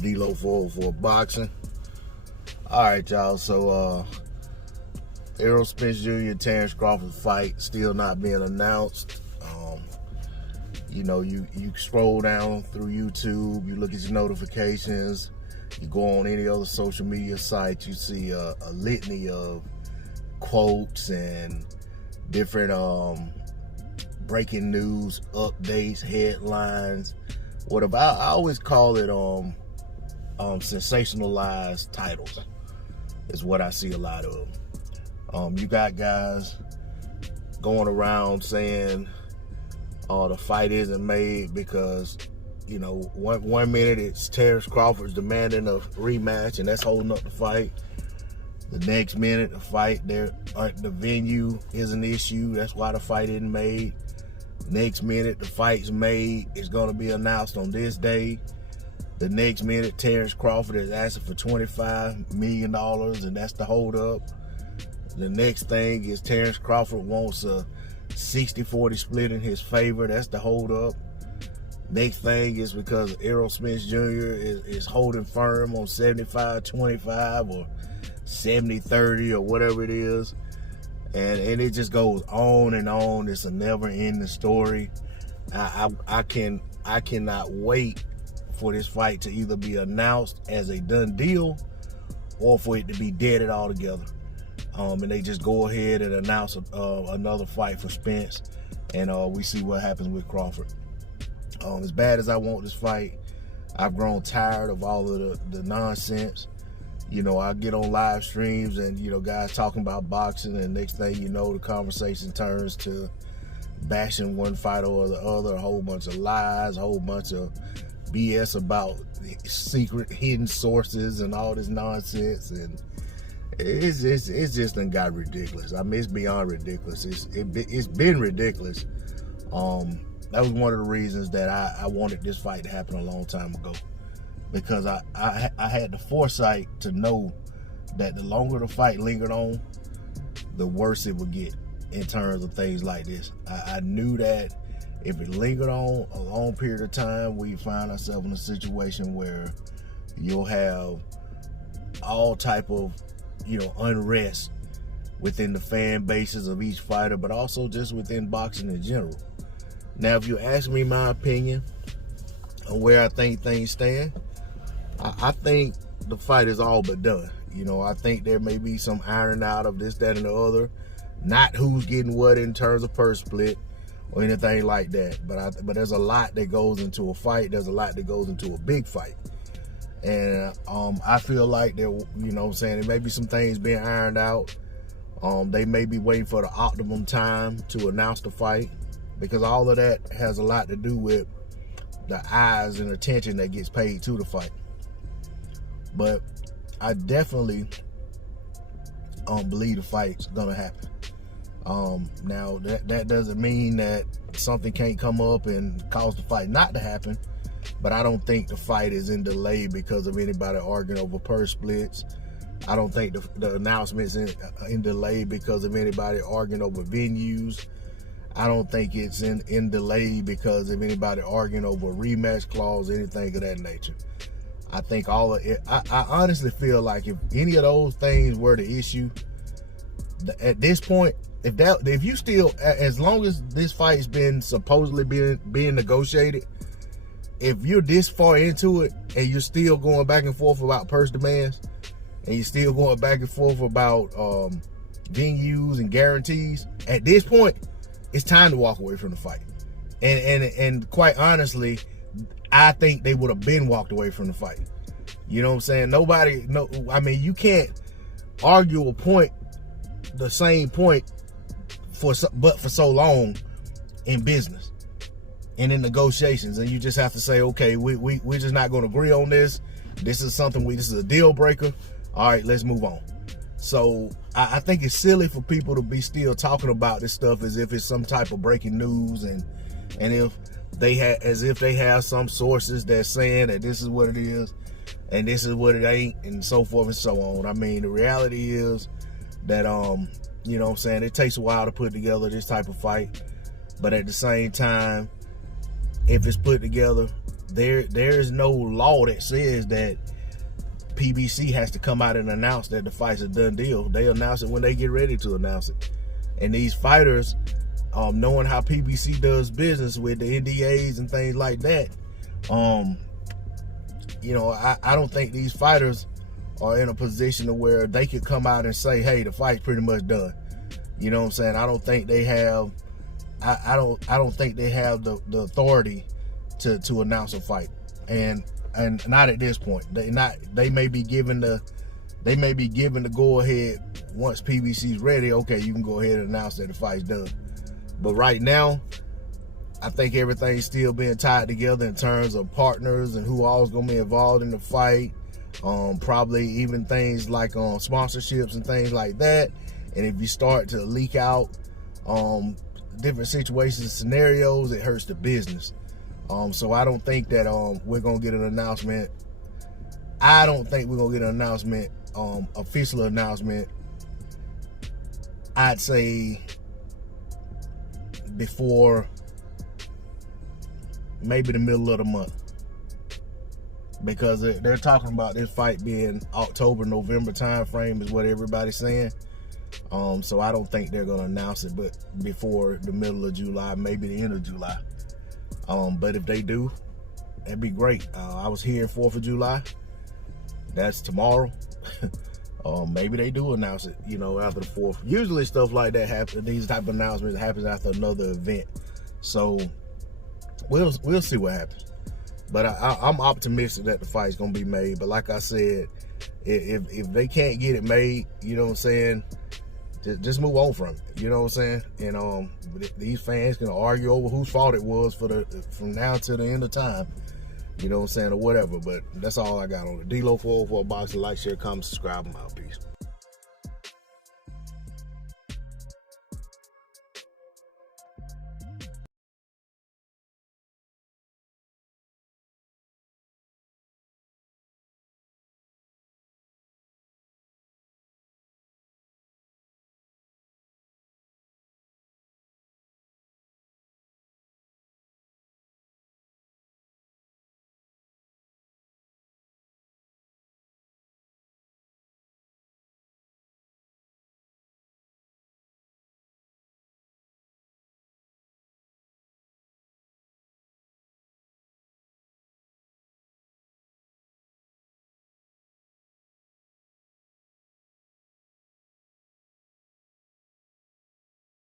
D-Lo for boxing. All right, y'all. So Errol, Spence Jr., Terence Crawford fight still not being announced. You know, you scroll down through YouTube, you look at your notifications, you go on any other social media site, you see a litany of quotes and different breaking news, updates, headlines, whatever. I always call it sensationalized titles is what I see a lot of. You got guys going around saying, "Oh, the fight isn't made because, you know, one minute it's Terence Crawford's demanding a rematch and that's holding up the fight. The next minute the venue is an issue. That's why the fight isn't made. Next minute the fight's made. It's going to be announced on this day. The next minute Terence Crawford is asking for $25 million and that's the hold up. The next thing is Terence Crawford wants a 60-40 split in his favor. That's the hold up. Next thing is because Errol Spence Jr. is holding firm on 75-25 or 70-30 or whatever it is. And it just goes on and on. It's a never-ending story. I cannot wait for this fight to either be announced as a done deal or for it to be deaded altogether. And they just go ahead and announce another fight for Spence, and we see what happens with Crawford. As bad as I want this fight, I've grown tired of all of the nonsense. You know, I get on live streams and, you know, guys talking about boxing, and next thing you know, the conversation turns to bashing one fighter or the other, a whole bunch of lies, a whole bunch of BS about secret hidden sources and all this nonsense, and it's just done got ridiculous. I mean, it's beyond ridiculous. It's been ridiculous. That was one of the reasons that I wanted this fight to happen a long time ago, because I had the foresight to know that the longer the fight lingered on, the worse it would get in terms of things like this. I knew that if it lingered on a long period of time, we find ourselves in a situation where you'll have all type of, you know, unrest within the fan bases of each fighter, but also just within boxing in general. Now, if you ask me my opinion on where I think things stand, I think the fight is all but done. You know, I think there may be some ironing out of this, that, and the other, not who's getting what in terms of purse split or anything like that. But there's a lot that goes into a fight. There's a lot that goes into a big fight. And I feel like there, you know what I'm saying, there may be some things being ironed out. They may be waiting for the optimum time to announce the fight, because all of that has a lot to do with the eyes and attention that gets paid to the fight. But I definitely believe the fight's gonna happen. Now that doesn't mean that something can't come up and cause the fight not to happen. But I don't think the fight is in delay because of anybody arguing over purse splits. I don't think the announcement's in delay because of anybody arguing over venues. I don't think it's in delay because of anybody arguing over a rematch clause, anything of that nature. I think all of it, I honestly feel like if any of those things were the issue, at this point, if you still, as long as this fight's been supposedly being negotiated, if you're this far into it and you're still going back and forth about purse demands, and you're still going back and forth about venues and guarantees, at this point, it's time to walk away from the fight. And quite honestly, I think they would have been walked away from the fight. You know what I'm saying? I mean, you can't argue a point, the same point, for so long in business and in negotiations, and you just have to say, okay, we're just not going to agree on this. This is a deal breaker. All right, let's move on. So I think it's silly for people to be still talking about this stuff as if it's some type of breaking news, and if they have some sources that's saying that this is what it is and this is what it ain't, and so forth and so on. I mean, the reality is that you know what I'm saying, it takes a while to put together this type of fight, but at the same time, if it's put together, there is no law that says that PBC has to come out and announce that the fight's a done deal. They announce it when they get ready to announce it. And these fighters, knowing how PBC does business with the NDAs and things like that, you know, I don't think these fighters are in a position to where they could come out and say, hey, the fight's pretty much done. You know what I'm saying? I don't think they have I don't think they have the authority to announce a fight. And not at this point. They may be given the go ahead once PBC's ready. Okay, you can go ahead and announce that the fight's done. But right now, I think everything's still being tied together in terms of partners and who all's gonna be involved in the fight. Probably even things like sponsorships and things like that. And if you start to leak out different situations and scenarios, it hurts the business. So I don't think that we're gonna get an announcement. I don't think we're gonna get an announcement, official announcement. I'd say before maybe the middle of the month, because they're talking about this fight being October, November time frame is what everybody's saying. So I don't think they're gonna announce it, but before the middle of July, maybe the end of July. But if they do, that'd be great. I was here 4th of July. That's tomorrow. Maybe they do announce it, you know, after the 4th. Usually stuff like that happens. These type of announcements happens after another event. So we'll see what happens. But I'm optimistic that the fight's gonna be made. But like I said, if they can't get it made, you know what I'm saying, just move on from it. You know what I'm saying? And these fans can argue over whose fault it was from now to the end of time. You know what I'm saying, or whatever. But that's all I got on it. D-Lo 404 Boxing. Like, share, comment, subscribe. I'm out. Peace.